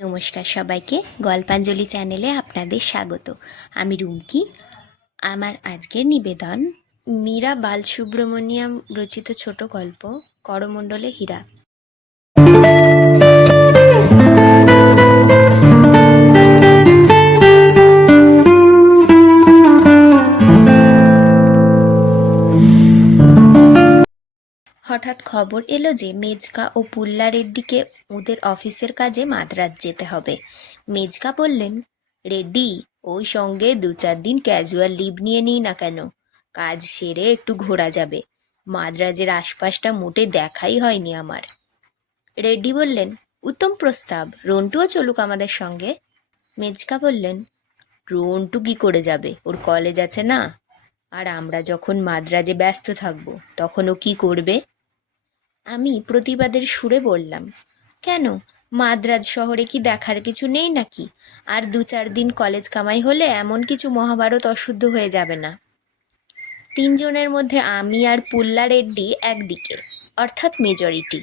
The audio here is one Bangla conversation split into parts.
নমস্কার সবাইকে, গল্পাঞ্জলি চ্যানেলে আপনাদের স্বাগত। আমি রুমকি। আমার আজকের নিবেদন, মীরা বালসুব্রমণিয়াম রচিত ছোট গল্প, করমণ্ডলে হীরা। হঠাৎ খবর এলো যে মেজকা ও পুল্লা রেড্ডিকে ওদের অফিসের কাজে মাদ্রাজ যেতে হবে। মেজকা বললেন রেড্ডি ওই সঙ্গে দু চার দিন ক্যাজুয়াল লিভ নিয়ে নিই না কেন? কাজ সেরে একটু ঘোরা যাবে। মাদ্রাজের আশপাশটা মোটে দেখাই হয়নি আমার। রেড্ডি বললেন, উত্তম প্রস্তাব, রন্টুও চলুক আমাদের সঙ্গে। মেজকা বললেন, রন্টু কি করে যাবে? ওর কলেজ আছে না। আর আমরা যখন মাদ্রাজে ব্যস্ত থাকব, তখন ও কি করবে? আমি প্রতিবাদের সুরে বললাম, কেন? মাদ্রাজ শহরে কি দেখার কিছু নেই নাকি? আর দু চার দিন কলেজ কামাই হলে এমন কিছু মহাভারত অশুদ্ধ হয়ে যাবে না? তিনজনের মধ্যে আমি আর পুল্লা রেড্ডি একদিকে, অর্থাৎ মেজরিটি।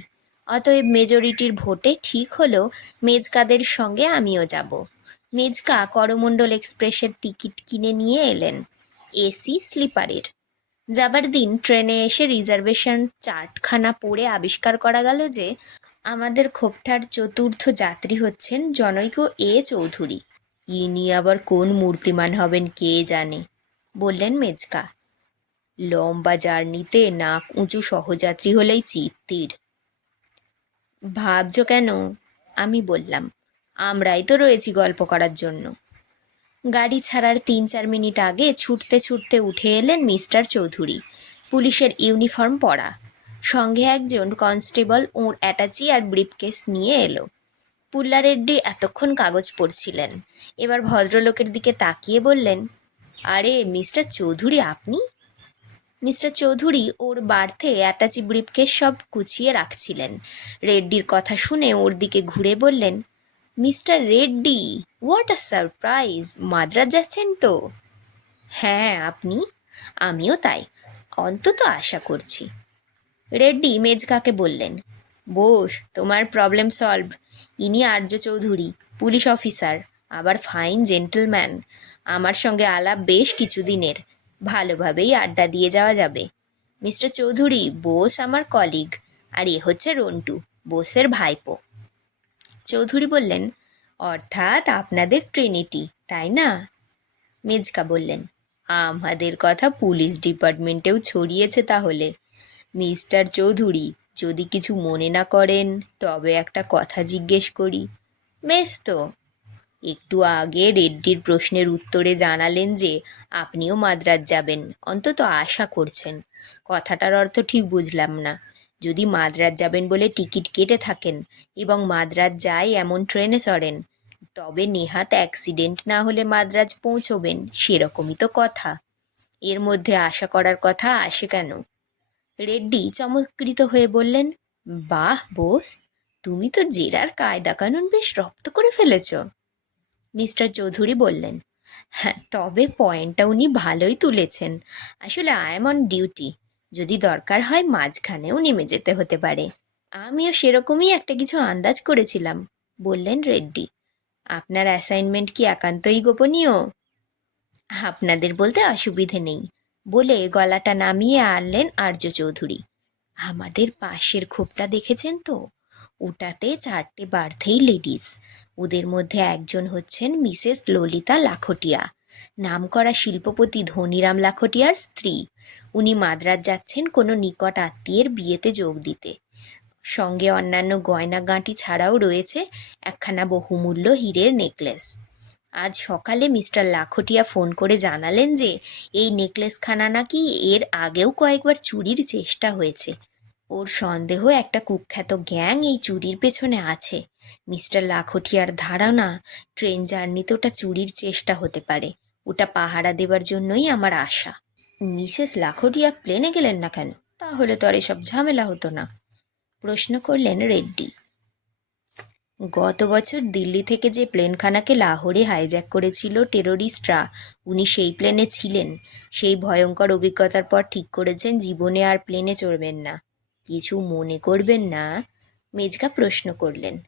অতএব মেজরিটির ভোটে ঠিক হলো মেজকাদের সঙ্গে আমিও যাব। মেজকা করমণ্ডল এক্সপ্রেসের টিকিট কিনে নিয়ে এলেন, এসি স্লিপারের। যাবার দিন ট্রেনে এসে রিজার্ভেশন চার্টখানা পড়ে আবিষ্কার করা গেল যে আমাদের খোপটার চতুর্থ যাত্রী হচ্ছেন জনৈক এ চৌধুরী। ইনি আবার কোন মূর্তিমান হবেন কে জানে? বললেন মেজকা। লম্বা জার্নিতে নাক উঁচু সহযাত্রী হলেই চিত্তির। ভাবছ কেন? আমি বললাম, আমরাই তো রয়েছি গল্প করার জন্য। গাড়ি ছাড়ার তিন চার মিনিট আগে ছুটতে ছুটতে উঠে এলেন মিস্টার চৌধুরী। পুলিশের ইউনিফর্ম পরা। সঙ্গে একজন কনস্টেবল ওর অ্যাটাচি আর ব্রিফকেস নিয়ে এলো। পুল্লা রেড্ডি এতক্ষণ কাগজ পড়ছিলেন। এবার ভদ্রলোকের দিকে তাকিয়ে বললেন, আরে, মিস্টার চৌধুরী, আপনি? মিস্টার চৌধুরী ওর বার্থে অ্যাটাচি ব্রিফকেস সব কুচিয়ে রাখছিলেন। রেড্ডির কথা শুনে ওর দিকে ঘুরে বললেন mister Reddy what a surprise Madras যাচ্ছেন তো। হ্যাঁ আপনি, আমিও তাই, অন্তত আশা করছি। রেড্ডি মেজকাকে বললেন? বোস, তোমার প্রবলেম সলভ ইনি আর্য চৌধুরী, পুলিশ অফিসার, আবার ফাইন জেন্টলম্যান আমার সঙ্গে আলাপ বেশ কিছুদিনের, ভালোভাবেই আড্ডা দিয়ে যাওয়া যাবে। মিস্টার চৌধুরী, বোস আমার কলিগ আর এ হচ্ছে রন্টু, বোসের ভাইপো। চৌধুরী বললেন, অর্থাৎ আপনাদের ট্রিনিটি, তাই না? মেজকা বললেন, আমাদের কথা পুলিশ ডিপার্টমেন্টেও ছড়িয়েছে তাহলে। মিস্টার চৌধুরী, যদি কিছু মনে না করেন, তবে একটা কথা জিজ্ঞেস করি। বেশ তো। একটু আগে রেড্ডির প্রশ্নের উত্তরে জানালেন যে, আপনিও মাদ্রাজ যাবেন, অন্তত আশা করছেন। কথাটার অর্থ ঠিক বুঝলাম না। যদি মাদ্রাজ যাবেন বলে টিকিট কেটে থাকেন এবং মাদ্রাজ যায় এমন ট্রেনে চড়েন, তবে নেহাত অ্যাক্সিডেন্ট না হলে মাদ্রাজ পৌঁছবেন, সেরকমই তো কথা। এর মধ্যে আশা করার কথা আসে কেন? রেড্ডি চমৎকৃত হয়ে বললেন, বাহ, বোস, তুমি তো জেরার কায়দা কানুন বেশ রপ্ত করে ফেলেছ। মিস্টার চৌধুরী বললেন হ্যাঁ তবে পয়েন্টটা উনি ভালোই তুলেছেন। আসলে আই এম অন ডিউটি যদি দরকার হয় মাঝখানেও নেমে যেতে হতে পারে। আমিও সেরকমই একটা কিছু আন্দাজ করেছিলাম, বললেন রেড্ডি। আপনার অ্যাসাইনমেন্ট কি একান্তই গোপনীয়? আপনাদের বলতে অসুবিধে নেই, বলে গলাটা নামিয়ে আনলেন আর্য চৌধুরী। আমাদের পাশের খোপটা দেখেছেন তো? ওটাতে চারটে বার্থেই লেডিস ওদের মধ্যে একজন হচ্ছেন মিসেস ললিতা লাখটিয়া। নামকরা শিল্পপতি ধনীরাম লাখটিয়ার স্ত্রী। উনি মাদ্রাজ যাচ্ছেন কোনো নিকট আত্মীয়ের বিয়েতে যোগ দিতে। সঙ্গে অন্যান্য গয়না গাঁটি ছাড়াও রয়েছে একখানা বহুমূল্য হীরের নেকলেস। আজ সকালে মিস্টার লাখটিয়া ফোন করে জানালেন যে, এই নেকলেসখানা নাকি এর আগেও কয়েকবার চুরির চেষ্টা হয়েছে। ওর সন্দেহ একটা কুখ্যাত গ্যাং এই চুরির পেছনে আছে। মিস্টার লাখটিয়ার ধারণা, ট্রেন জার্নিতে ওটা চুরির চেষ্টা হতে পারে। ওটা পাহারা দেবার জন্যই আমার আশা। মিসেস লাখটিয়া প্লেনে গেলেন না কেন? তাহলে তো আর এসব ঝামেলা হতো না। প্রশ্ন করলেন রেড্ডি। গত বছর দিল্লি থেকে যে প্লেনখানাকে লাহোরে হাইজ্যাক করেছিল টেরোরিস্টরা উনি সেই প্লেনে ছিলেন। সেই ভয়ঙ্কর অভিজ্ঞতার পর ঠিক করেছেন জীবনে আর প্লেনে চড়বেন না। কিছু মনে করবেন না? মেজকা প্রশ্ন করলেন।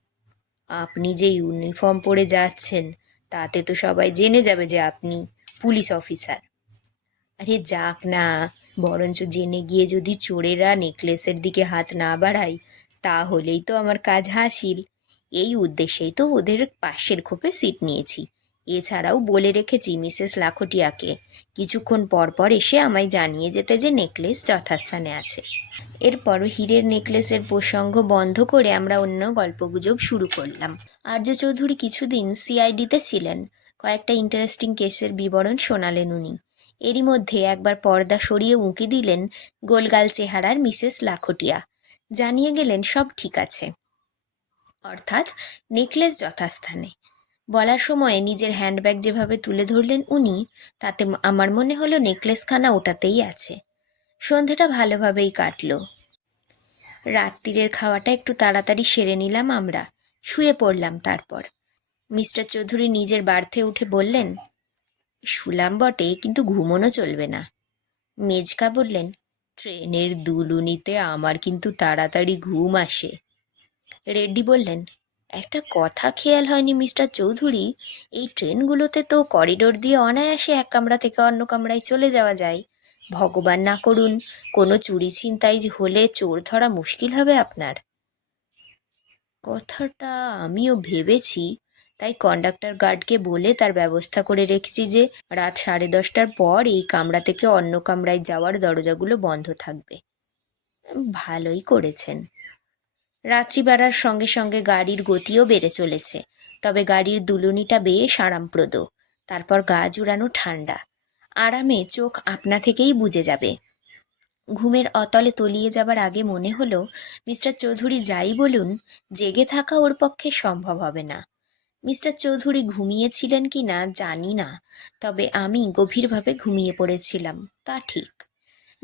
আপনি যে ইউনিফর্ম পরে যাচ্ছেন তাতে তো সবাই জেনে যাবে যে আপনি পুলিশ অফিসার। আরে যাক না, বরঞ্চ জেনে গিয়ে যদি চোরেরা নেকলেসের দিকে হাত না বাড়ায়, তাহলেই তো আমার কাজ হাসিল। এই উদ্দেশ্যেই তো ওদের পাশের খোপে সিট নিয়েছি। এছাড়াও বলে রেখেছি মিসেস লাখটিয়াকে, কিছুক্ষণ পর পর এসে আমায় জানিয়ে যেতে যে নেকলেস যথাস্থানে আছে। এরপর হীরের নেকলেসের প্রসঙ্গ বন্ধ করে আমরা অন্য গল্পগুজব শুরু করলাম। আর্য চৌধুরী কিছুদিন সিআইডিতে ছিলেন। কয়েকটা ইন্টারেস্টিং কেসের বিবরণ শোনালেন উনি। এরই মধ্যে একবার পর্দা সরিয়ে উঁকি দিলেন গোলগাল চেহারার মিসেস লাখটিয়া। জানিয়ে গেলেন, সব ঠিক আছে। অর্থাৎ নেকলেস যথাস্থানে। বলার সময়ে নিজের হ্যান্ডব্যাগ যেভাবে তুলে ধরলেন উনি, তাতে আমার মনে হলো নেকলেসখানা ওটাতেই আছে। সন্ধেটা ভালোভাবেই কাটলো। রাত্রিরের খাওয়াটা একটু তাড়াতাড়ি সেরে নিলাম আমরা। শুয়ে পড়লাম তারপর। মিস্টার চৌধুরী নিজের বার্থে উঠে বললেন শুলাম বটে, কিন্তু ঘুমোনো চলবে না। মেজকা বললেন, ট্রেনের দুলুনিতে আমার কিন্তু তাড়াতাড়ি ঘুম আসে। রেড্ডি বললেন, একটা কথা খেয়াল হয়নি মিস্টার চৌধুরী, এই ট্রেনগুলোতে তো করিডোর দিয়ে অনায়াসে এক কামরা থেকে অন্য কামরায় চলে যাওয়া যায়। ভগবান না করুন, কোনো চুরি ছিনতাই হলে চোর ধরা মুশকিল হবে আপনার। কথাটা আমিও ভেবেছি, তাই কন্ডাক্টর গার্ডকে বলে তার ব্যবস্থা করে রেখেছি যে, রাত সাড়ে দশটার পর এই কামরা থেকে অন্য কামরায় যাওয়ার দরজাগুলো বন্ধ থাকবে। ভালোই করেছেন। রাত্রি বাড়ার সঙ্গে সঙ্গে গাড়ির গতিও বেড়ে চলেছে, তবে গাড়ির দুলুনিটা বেশ আরামপ্রদ, তারপর গা জুড়ানো ঠান্ডা। আরামে চোখ আপনা থেকেই বুজে যাবে। ঘুমের অতলে তলিয়ে যাবার আগে মনে হলো, মিস্টার চৌধুরী যাই বলুন, জেগে থাকা ওর পক্ষে সম্ভব হবে না। মিস্টার চৌধুরী ঘুমিয়েছিলেন কি না জানি না, তবে আমি গভীরভাবে ঘুমিয়ে পড়েছিলাম, তা ঠিক।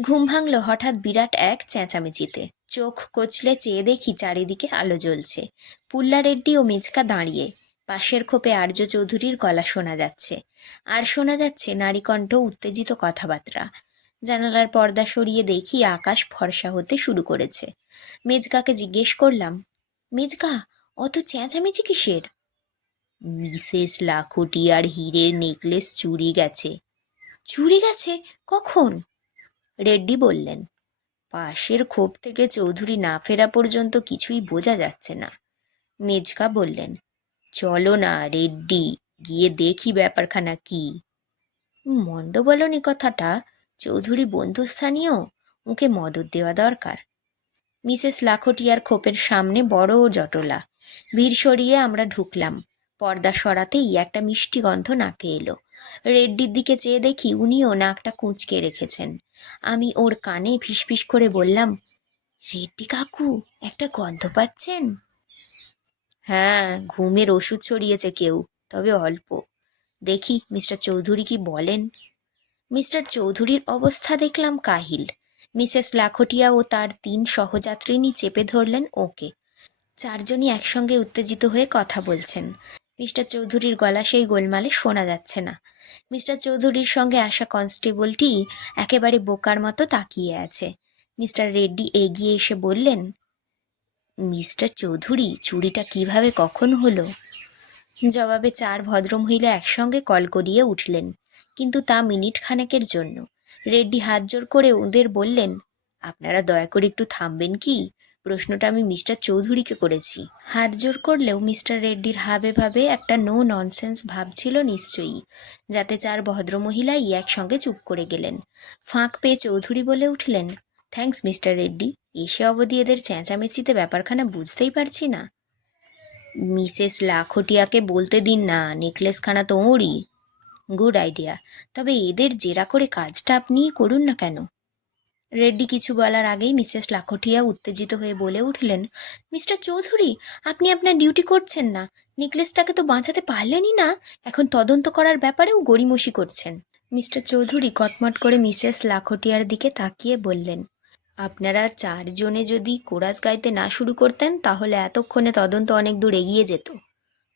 ঘুম ভাঙল হঠাৎ বিরাট এক চেঁচামেচিতে। চোখ কচলে চেয়ে দেখি চারিদিকে আলো জ্বলছে। পুল্লা রেড্ডি ও মেজকা দাঁড়িয়ে, পাশের খোপে আর্য চৌধুরীর গলা শোনা যাচ্ছে। আর শোনা যাচ্ছে নারীকণ্ঠ উত্তেজিত কথাবার্তা। জানালার পর্দা সরিয়ে দেখি আকাশ ফর্সা হতে শুরু করেছে। মেজকাকে জিজ্ঞেস করলাম মেজকা অত চেঁচামেচি কিসের? মিসেস লাখোটিয়ার হীরের নেকলেস চুরি গেছে। চুরি গেছে? কখন? রেড্ডি বললেন, পাশের খোপ থেকে চৌধুরী না ফেরা পর্যন্ত কিছুই বোঝা যাচ্ছে না। মেজকা বললেন, চলো না রেড্ডি, গিয়ে দেখি ব্যাপারখানা কি? মন্দ বলনি কথাটা। চৌধুরী বন্ধুস্থানীয়? ওকে মদত দেওয়া দরকার। মিসেস লাখটিয়ার খোপের সামনে বড় জটলা। ভিড় সরিয়ে আমরা ঢুকলাম। পর্দা সরাতেই একটা মিষ্টি গন্ধ নাকে এলো। রেড্ডির দিকে চেয়ে দেখি উনিও নাকটা কুঁচকে রেখেছেন। আমি ওর কানে ফিসফিস করে বললাম, রেড্ডি কাকু, একটা গন্ধ পাচ্ছেন? হ্যাঁ ঘুমের ওষুধ ছড়িয়েছে কেউ, তবে অল্প। দেখি, মিস্টার চৌধুরী কি বলেন? মিস্টার চৌধুরীর অবস্থা দেখলাম কাহিল। মিসেস লাখটিয়া ও তার তিন সহযাত্রিনী চেপে ধরলেন ওকে। চারজনই একসঙ্গে উত্তেজিত হয়ে কথা বলছেন। মিস্টার চৌধুরীর গলা সেই গোলমালে শোনা যাচ্ছে না। মিস্টার চৌধুরীর সঙ্গে আসা কনস্টেবলটি একেবারে বোকার মতো তাকিয়ে আছে। মিস্টার রেড্ডি এগিয়ে এসে বললেন, মিস্টার চৌধুরী, চুরিটা কীভাবে কখন হলো? জবাবে চার ভদ্রমহিলা একসঙ্গে কল করিয়ে উঠলেন। কিন্তু তা মিনিট খানেকের জন্য। রেড্ডি হাত জোর করে ওদের বললেন, আপনারা দয়া করে একটু থামবেন কি? প্রশ্নটা আমি মিস্টার চৌধুরীকে করেছি। হাত জোর করলেও মিস্টার রেড্ডির হাবে ভাবে একটা নো ননসেন্স ভাব ছিল নিশ্চয়ই, যাতে চার ভদ্রমহিলাই একসঙ্গে চুপ করে গেলেন। ফাঁক পেয়ে চৌধুরী বলে উঠলেন, থ্যাঙ্কস মিস্টার রেড্ডি, এসে অবধি এদের চেঁচামেচিতে ব্যাপারখানা বুঝতেই পারছি না। মিসেস লাখটিয়াকে বলতে দিন না, নেকলেসখানা তো ওরই গুড আইডিয়া তবে এদের জেরা করে কাজটা আপনিই করুন না কেন? রেড্ডি কিছু বলার আগেই মিসেস লাখটিয়া উত্তেজিত হয়ে বলে উঠলেন, মিস্টার চৌধুরী, আপনি আপনার ডিউটি করছেন না। নেকলেসটাকে তো বাঁচাতে পারলেনই না। এখন তদন্ত করার ব্যাপারেও গড়িমসি করছেন। মিস্টার চৌধুরী কটমট করে মিসেস লাখটিয়ার দিকে তাকিয়ে বললেন, আপনারা চারজনে যদি কোরাস গাইতে না শুরু করতেন, তাহলে এতক্ষণে তদন্ত অনেক দূর এগিয়ে যেত।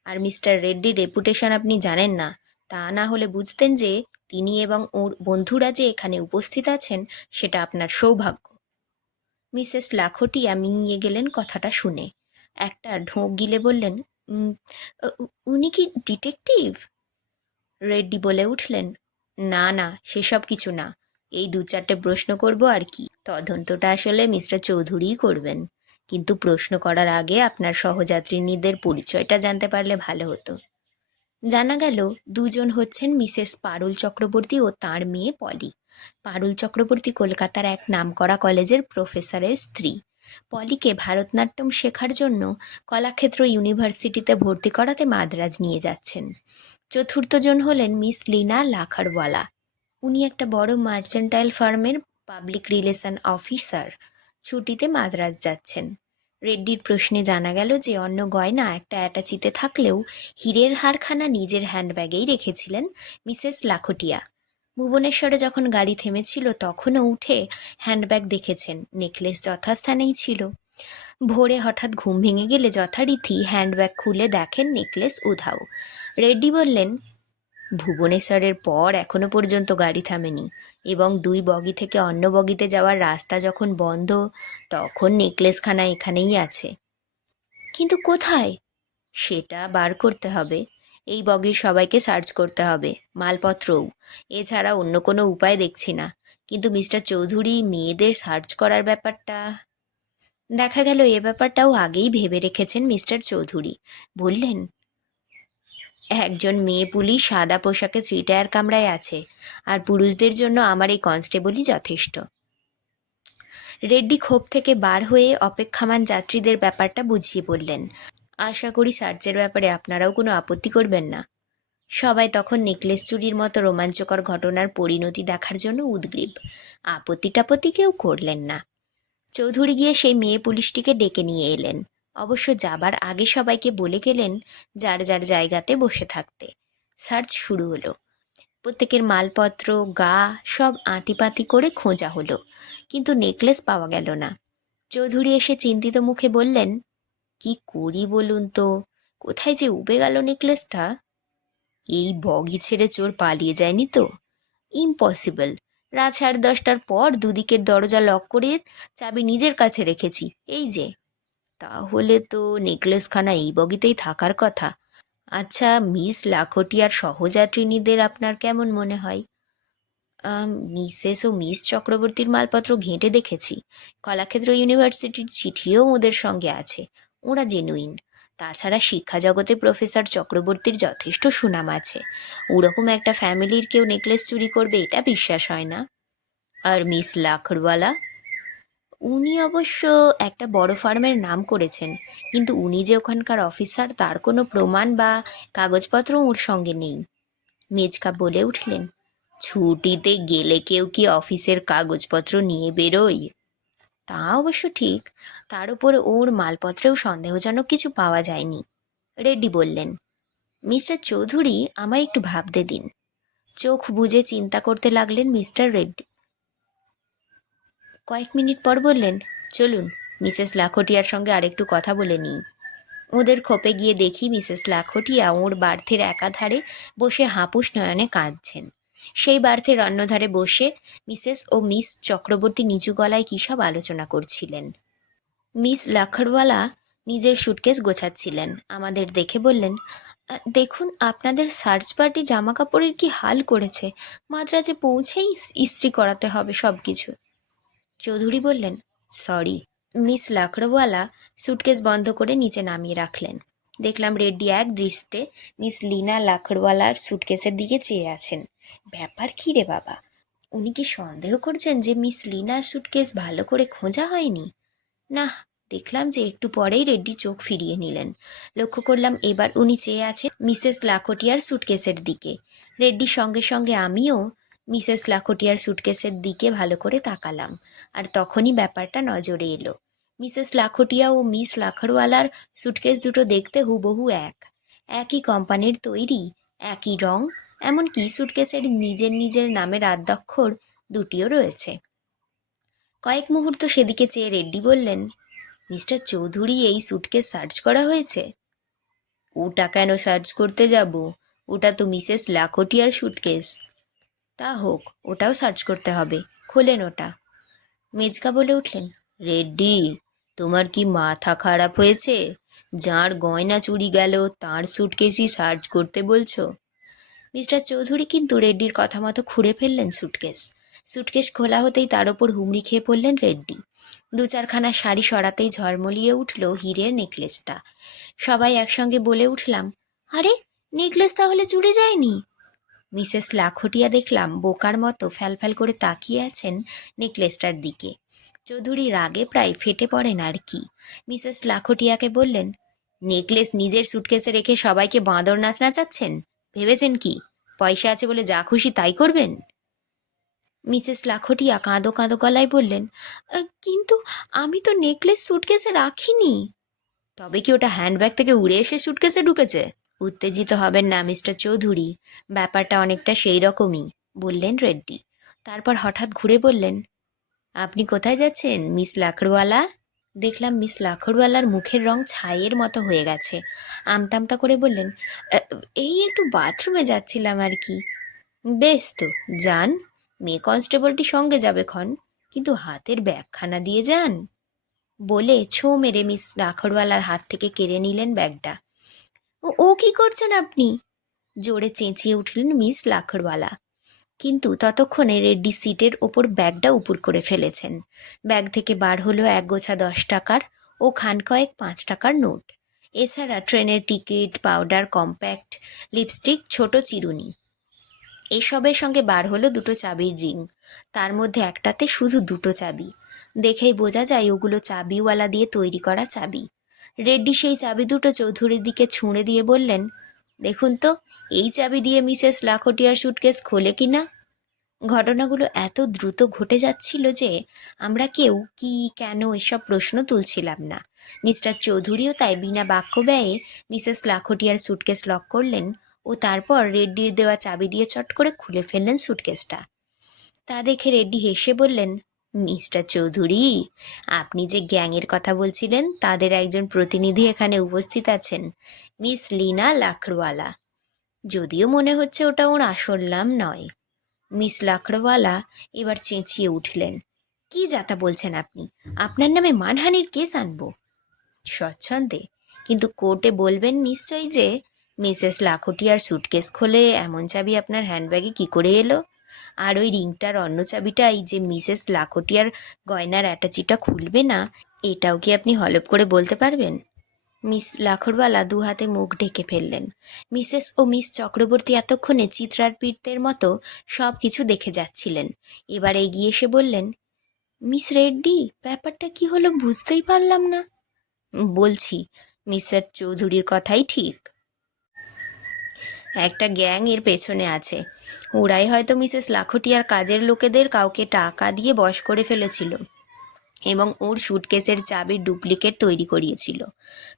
আর মিস্টার রেড্ডির রেপুটেশন আপনি জানেন না। তা না হলে বুঝতেন যে তিনি এবং ওর বন্ধুরা যে এখানে উপস্থিত আছেন, সেটা আপনার সৌভাগ্য। মিসেস লাখটিয়া মিইয়ে গেলেন কথাটা শুনে। একটা ঢোক গিলে বললেন উনি কি ডিটেকটিভ? রেড্ডি বলে উঠলেন, না না, সেসব কিছু না। এই দু চারটে প্রশ্ন করব আর কি। তদন্তটা আসলে মিস্টার চৌধুরীই করবেন। কিন্তু প্রশ্ন করার আগে আপনার সহযাত্রিনীদের পরিচয়টা জানতে পারলে ভালো হতো। জানা গেল, দুজন হচ্ছেন মিসেস পারুল চক্রবর্তী ও তার মেয়ে পলি। পারুল চক্রবর্তী কলকাতার এক নামকরা কলেজের প্রফেসরের স্ত্রী। পলিকে ভারতনাট্যম শেখার জন্য কলাক্ষেত্র ইউনিভার্সিটিতে ভর্তি করাতে মাদ্রাজ নিয়ে যাচ্ছেন। চতুর্থজন হলেন মিস লিনা লাখারওয়ালা। উনি একটা বড় মার্চেন্টাইল ফার্মের পাবলিক রিলেশন অফিসার। ছুটিতে মাদ্রাজ যাচ্ছেন। রেড্ডির প্রশ্নে জানা গেল যে অন্য গয়না একটা অ্যাটাচিতে থাকলেও হীরের হারখানা নিজের হ্যান্ডব্যাগেই রেখেছিলেন মিসেস লাখটিয়া। ভুবনেশ্বরে যখন গাড়ি থেমেছিল, তখনও উঠে হ্যান্ডব্যাগ দেখেছেন, নেকলেস যথাস্থানেই ছিল। ভোরে হঠাৎ ঘুম ভেঙে গেলে যথারীতি হ্যান্ডব্যাগ খুলে দেখেন নেকলেস উধাও। রেড্ডি বললেন ভুবনেশ্বরের পর এখনও পর্যন্ত গাড়ি থামেনি এবং দুই বগি থেকে অন্য বগিতে যাওয়ার রাস্তা যখন বন্ধ, তখন নেকলেসখানা এখানেই আছে। কিন্তু কোথায়? সেটা বার করতে হবে। এই বগির সবাইকে সার্চ করতে হবে, মালপত্রও। এছাড়া অন্য কোনো উপায় দেখছি না। কিন্তু মিস্টার চৌধুরী, মেয়েদের সার্চ করার ব্যাপারটা দেখা গেল, এ ব্যাপারটাও আগেই ভেবে রেখেছেন মিস্টার চৌধুরী। বললেন একজন মেয়ে পুলিশ সাদা পোশাকে থ্রি টায়ার কামরায় আছে, আর পুরুষদের জন্য আমার এই কনস্টেবলই যথেষ্ট। রেড্ডি ক্ষোভ থেকে বার হয়ে অপেক্ষামান যাত্রীদের ব্যাপারটা বুঝিয়ে বললেন, আশা করি সার্চের ব্যাপারে আপনারাও কোনো আপত্তি করবেন না। সবাই তখন নেকলেস চুরির মতো রোমাঞ্চকর ঘটনার পরিণতি দেখার জন্য উদ্গ্রীব আপত্তি টাপত্তি কেউ করলেন না। চৌধুরী গিয়ে সেই মেয়ে পুলিশটিকে ডেকে নিয়ে এলেন। অবশ্য যাবার আগে সবাইকে বলে গেলেন যার যার জায়গাতে বসে থাকতে। সার্চ শুরু হলো। প্রত্যেকের মালপত্র, গা সব আঁতিপাতি করে খোঁজা হলো, কিন্তু নেকলেস পাওয়া গেল না। চৌধুরী এসে চিন্তিত মুখে বললেন, কি করি বলুন তো, কোথায় যে উবে গেল নেকলেসটা? এই বগি ছেড়ে চোর পালিয়ে যায়নি তো? ইম্পসিবল। রাত সাড়ে দশটার পর দুদিকের দরজা লক করে চাবি নিজের কাছে রেখেছি, এই যে। তাহলে তো নেকলেসখানা এই বগিতেই থাকার কথা। আচ্ছা মিস লাখটিয়ার সহযাত্রিনীদের আপনার কেমন মনে হয়? মিসেস ও মিস চক্রবর্তীর মালপত্র ঘেঁটে দেখেছি। কলাক্ষেত্র ইউনিভার্সিটির চিঠিও ওদের সঙ্গে আছে। ওরা জেনুইন। তাছাড়া শিক্ষা জগতে প্রফেসর চক্রবর্তীর যথেষ্ট সুনাম আছে। ওরকম একটা ফ্যামিলির কেউ নেকলেস চুরি করবে, এটা বিশ্বাস হয় না। আর মিস লাখরওয়ালা উনি অবশ্য একটা বড় ফার্মের নাম করেছেন, কিন্তু উনি যে ওখানকার অফিসার তার কোনো প্রমাণ বা কাগজপত্র ওর সঙ্গে নেই। মেজকা বলে উঠলেন, ছুটিতে গেলে কেউ কি অফিসের কাগজপত্র নিয়ে বেরোয়? তা অবশ্য ঠিক, তার উপরে ওর মালপত্রেও সন্দেহজনক কিছু পাওয়া যায়নি, রেড্ডি বললেন। মিস্টার চৌধুরী, আমায় একটু ভাবতে দিন। চোখ বুজে চিন্তা করতে লাগলেন মিস্টার রেড্ডি। কয়েক মিনিট পর বললেন, চলুন, মিসেস লাখটিয়ার সঙ্গে আরেকটু কথা বলে নিই। ওদের খোপে গিয়ে দেখি মিসেস লাখটিয়া ওর বার্থের একাধারে বসে হাঁপুস নয়নে কাঁদছেন। সেই বার্থের অন্যধারে বসে মিসেস ও মিস চক্রবর্তী নিচু গলায় কী সব আলোচনা করছিলেন। মিস লাখড়ওয়ালা নিজের সুটকেস গোছাচ্ছিলেন, আমাদের দেখে বললেন, দেখুন, আপনাদের সার্চ পার্টি জামা কাপড়ের কি হাল করেছে? মাদ্রাজে পৌঁছেই ইস্ত্রি করাতে হবে সব কিছু চৌধুরী বললেন, সরি। মিস লাকড়ওয়ালা সুটকেস বন্ধ করে নিচে নামিয়ে রাখলেন। দেখলাম রেড্ডি এক দৃষ্টে মিস লিনা লাকড়ওয়ালার সুটকেসের দিকে চেয়ে আছেন। ব্যাপার কী রে বাবা? উনি কি সন্দেহ করছেন যে মিস লিনার সুটকেস ভালো করে খোঁজা হয়নি? না দেখলাম যে একটু পরেই রেড্ডি চোখ ফিরিয়ে নিলেন। লক্ষ্য করলাম এবার উনি চেয়ে আছেন মিসেস লাখটিয়ার সুটকেসের দিকে। রেড্ডির সঙ্গে সঙ্গে আমিও মিসেস লাখটিয়ার সুটকেসের দিকে ভালো করে তাকালাম। আর তখনই ব্যাপারটা নজরে এলো। মিসেস লাখটিয়া ও মিস লাখরওয়ালার সুটকেস দুটো দেখতে হুবহু এক। একই কোম্পানির তৈরি, একই রং, এমনকি সুটকেসের নিজের নিজের নামের আদ্যাক্ষর দুটিও রয়েছে। কয়েক মুহূর্ত সেদিকে চেয়ে রেড্ডি বললেন, মিস্টার চৌধুরী, এই সুটকেস সার্চ করা হয়েছে? ওটা কেন সার্চ করতে যাব? ওটা তো মিসেস লাখটিয়ার সুটকেস তা হোক, ওটাও সার্চ করতে হবে। খোলেন ওটা। মেজকা বলে উঠলেন, রেড্ডি, তোমার কি মাথা খারাপ হয়েছে? যার গয়না চুরি গেল, তার সুটকেসই সার্চ করতে বলছো? মিস্টার চৌধুরী কিন্তু রেড্ডির কথা মতো খুঁড়ে ফেললেন সুটকেস সুটকেস খোলা হতেই তার ওপর হুমড়ি খেয়ে পড়লেন রেড্ডি। দু চারখানা শাড়ি সরাতেই ঝলমলিয়ে উঠল হীরের নেকলেসটা সবাই একসঙ্গে বলে উঠলাম, আরে নেকলেস তাহলে চুরি যায়নি? মিসেস লাখটিয়া দেখলাম বোকার মতো ফ্যালফ্যাল করে তাকিয়ে আছেন নেকলেসটার দিকে। চৌধুরী রাগে প্রায় ফেটে পড়েন আর কি। মিসেস লাখটিয়াকে বললেন, নেকলেস নিজের সুটকেসে রেখে সবাইকে বাঁদর নাচ নাচাচ্ছেন? ভেবেছেন কি? পয়সা আছে বলে যা খুশি তাই করবেন? মিসেস লাখটিয়া কাঁদো কাঁদো গলায় বললেন কিন্তু আমি তো নেকলেস সুটকেসে রাখিনি। তবে কি ওটা হ্যান্ডব্যাগ থেকে উড়ে এসে সুটকেসে ঢুকেছে? উত্তেজিত হবেন না, মিস্টার চৌধুরী। ব্যাপারটা অনেকটা সেই রকমই, বললেন রেড্ডি। তারপর হঠাৎ ঘুরে বললেন, আপনি কোথায় যাচ্ছেন, মিস লাখড়ওয়ালা দেখলাম মিস লাখড়ওয়ালার মুখের রং ছাইয়ের মতো হয়ে গেছে। আমতামতা করে বললেন এই একটু বাথরুমে যাচ্ছিলাম আর কি। বেশ তো, যান। মেয়ে কনস্টেবলটি সঙ্গে যাবে ক্ষণ, কিন্তু হাতের ব্যাগখানা দিয়ে যান। বলে ছো মেরে মিস লাখড়ওয়ালার হাত থেকে কেড়ে নিলেন ব্যাগটা। ও কি করছেন আপনি? জোরে চেঁচিয়ে উঠলেন মিস লাখড়ওয়ালা কিন্তু ততক্ষণে রেড্ডি সিটের ওপর ব্যাগটা উপুর করে ফেলেছেন। ব্যাগ থেকে বার হলো এক গোছা দশ টাকার ও খান কয়েক পাঁচ টাকার নোট। এছাড়া ট্রেনের টিকিট, পাউডার, কম্প্যাক্ট, লিপস্টিক, ছোট চিরুনি। এসবের সঙ্গে বার হলো দুটো চাবির রিং। তার মধ্যে একটাতে শুধু দুটো চাবি। দেখেই বোঝা যায় ওগুলো চাবিওয়ালা দিয়ে তৈরি করা চাবি। রেড্ডি সেই চাবি দুটো চৌধুরীর দিকে ছুঁড়ে দিয়ে বললেন, দেখুন তো, এই চাবি দিয়ে মিসেস লাখটিয়ার সুটকেস খোলে কি না? ঘটনাগুলো এত দ্রুত ঘটে যাচ্ছিল যে আমরা কেউ কি, কেন এসব প্রশ্ন তুলছিলাম না। মিস্টার চৌধুরীও তাই বিনা বাক্য ব্যয়ে মিসেস লাখটিয়ার সুটকেস লক করলেন ও তারপর রেড্ডির দেওয়া চাবি দিয়ে চট করে খুলে ফেললেন সুটকেসটা তা দেখে রেড্ডি হেসে বললেন মিস্টার চৌধুরী, আপনি যে গ্যাংয়ের কথা বলছিলেন, তাদের একজন প্রতিনিধি এখানে উপস্থিত আছেন, মিস লিনা লাখড়ওয়ালা। যদিও মনে হচ্ছে ওটা ওর আসল নাম নয়। মিস লাখড়ওয়ালা এবার চেঁচিয়ে উঠলেন, কি যাতা বলছেন আপনি? আপনার নামে মানহানির কেস আনব? স্বচ্ছন্দে, কিন্তু কোর্টে বলবেন নিশ্চয়ই যে, মিসেস লাখটিয়ার সুটকেস খোলে এমন চাবি আপনার হ্যান্ডব্যাগে কি করে এলো? আর ওই রিংটার অন্য চাবিটাই যে মিসেস লাখটিয়ার গয়নার অ্যাটাচিটা খুলবে না, এটাও কি আপনি হলপ করে বলতে পারবেন? মিস লাখরওয়ালা দু হাতে মুখ ঢেকে ফেললেন। মিসেস ও মিস চক্রবর্তী এতক্ষণে চিত্রার পীড়তের মতো সব কিছু দেখে যাচ্ছিলেন। এবার এগিয়ে এসে বললেন, মিস রেড্ডি, ব্যাপারটা কি হলো বুঝতেই পারলাম না। বলছি মিস্টার চৌধুরীর কথাই ঠিক। একটা গ্যাং এর পেছনে আছে। ওরাই হয়তো মিসেস লাখটিয়ার কাজের লোকেদের কাউকে টাকা দিয়ে বশ করে ফেলেছিল এবং ওর সুটকেসের চাবির ডুপ্লিকেট তৈরি করিয়েছিল।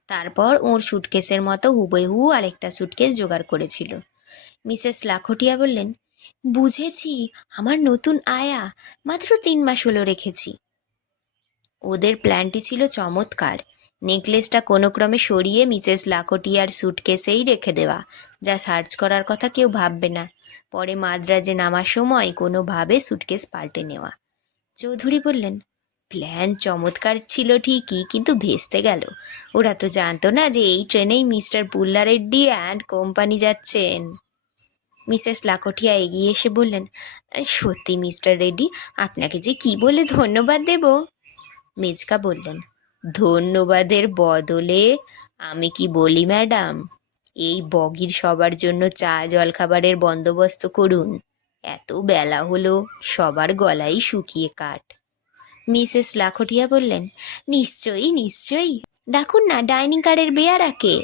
তারপর ওর সুটকেসের মতো হুবহু আরেকটা সুটকেস জোগাড় করেছিল। মিসেস লাখটিয়া বললেন, বুঝেছি, আমার নতুন আয়া, মাত্র তিন মাস হলো রেখেছি। ওদের প্ল্যানটি ছিল চমৎকার। নেকলেসটা কোনো ক্রমে সরিয়ে মিসেস লাখটিয়ার সুটকেসেই রেখে দেওয়া, যা সার্চ করার কথা কেউ ভাববে না। পরে মাদ্রাজে নামার সময় কোনোভাবে সুটকেস পাল্টে নেওয়া। চৌধুরী বললেন, প্ল্যান চমৎকার ছিল ঠিকই, কিন্তু ভেস্তে গেল। ওরা তো জানতো না যে এই ট্রেনেই mister Pulla Reddy and company যাচ্ছেন। মিসেস লাকটিয়া এগিয়ে এসে বললেন, সত্যি মিস্টার রেড্ডি, আপনাকে যে কি বলে ধন্যবাদ দেব? মেজকা বললেন ধন্যবাদের বদলে আমি কি বলি, ম্যাডাম? এই বগির সবার জন্য চা, জলখাবারের বন্দোবস্ত করুন। এত বেলা হলো, সবার গলাই শুকিয়ে কাঠ। মিসেস লাখটিয়া বললেন, নিশ্চয়ই নিশ্চয়ই। ডাকুন না ডাইনিং কারের বেয়ারাকে।